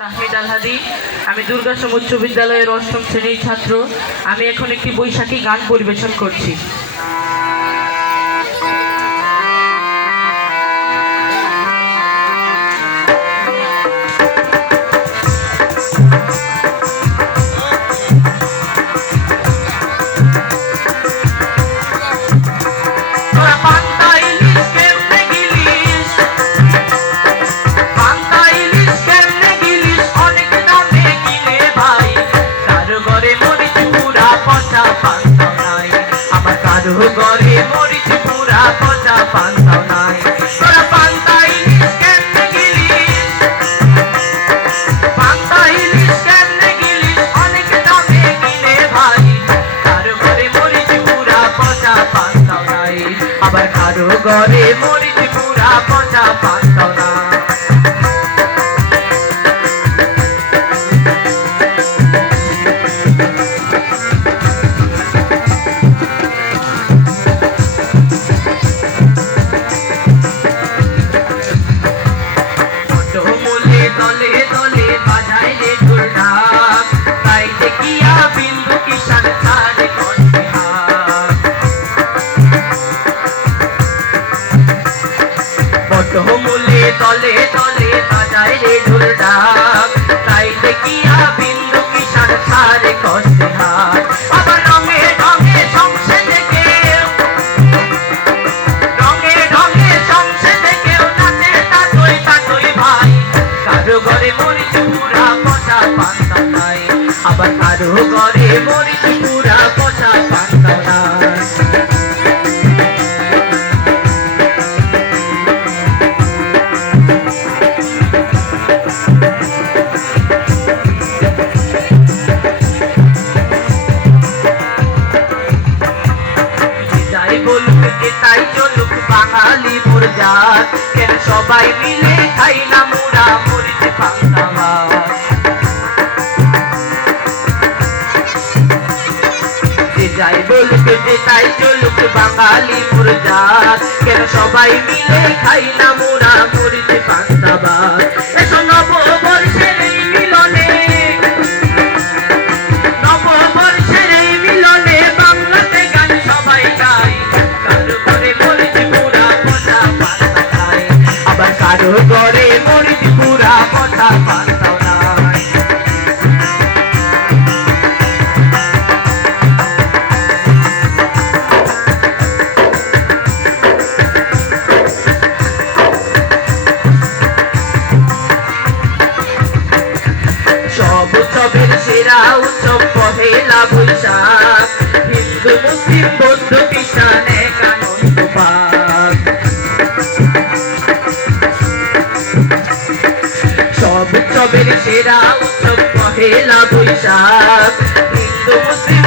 তাহিদ আল হাদি। আমি দুর্গাসম উচ্চ বিদ্যালয়ের অষ্টম শ্রেণীর ছাত্র। আমি এখন একটি বৈশাখী গান পরিবেশন করছি। ঘরে মরিচ পুরা পচা পান্তাও নাই, তোরা পান্তা ইলিশ কেমনে গিলিস, পান্তা ইলিশ কেমনে গিলিস, অনেক দামে কিনে ভাই। কারো ঘরে মরিচ পুরা পচা পান্তাও নাই, আবার কারো ঘরে মরিচ পুরা পচা পান্তাও নাই। তলে তলে বাজায় রে ঢোল ডাক, তাই দেখিয়া বিন্দু কিষাণ ছাড়ে কষ্টে হাত। আবার রঙে রঙে সংসে দেখেও, রঙে রঙে সংসে দেখেও নাচে তাতই তাতই ভাই। কারো ঘরে মরিচ পুরা পচা পান্তা নাই, আবার কারো ঘরে মরিচ পুরা পচা পান্তা নাই। তাই চলুক বাঙালি মোর জাত, কেন সবাই মিলে খাই না মোরা মরিচ পান্তা ভাত। যে যাই বলুক যে তাই চলুক বাঙালি মোর জাত, কেন সবাই মিলে খাই না মোরা মরিচ পান্তা ভাত। এসো নববর্ষের এই মিলনে, নববর্ষের এই মিলনে বাংলাতে গান সবাই গায়। কারো ঘরে মরিচ পুরা পচা পান্তাও নাই। সব উৎসবের সেরা উৎসব পহেলা বৈশাখ, হিন্দু মুসলিম বৌদ্ধ খ্রিস্টান এক আনন্দ পাক। সব উৎসবের সেরা উৎসব পহেলা বৈশাখ, হিন্দু মুসলিম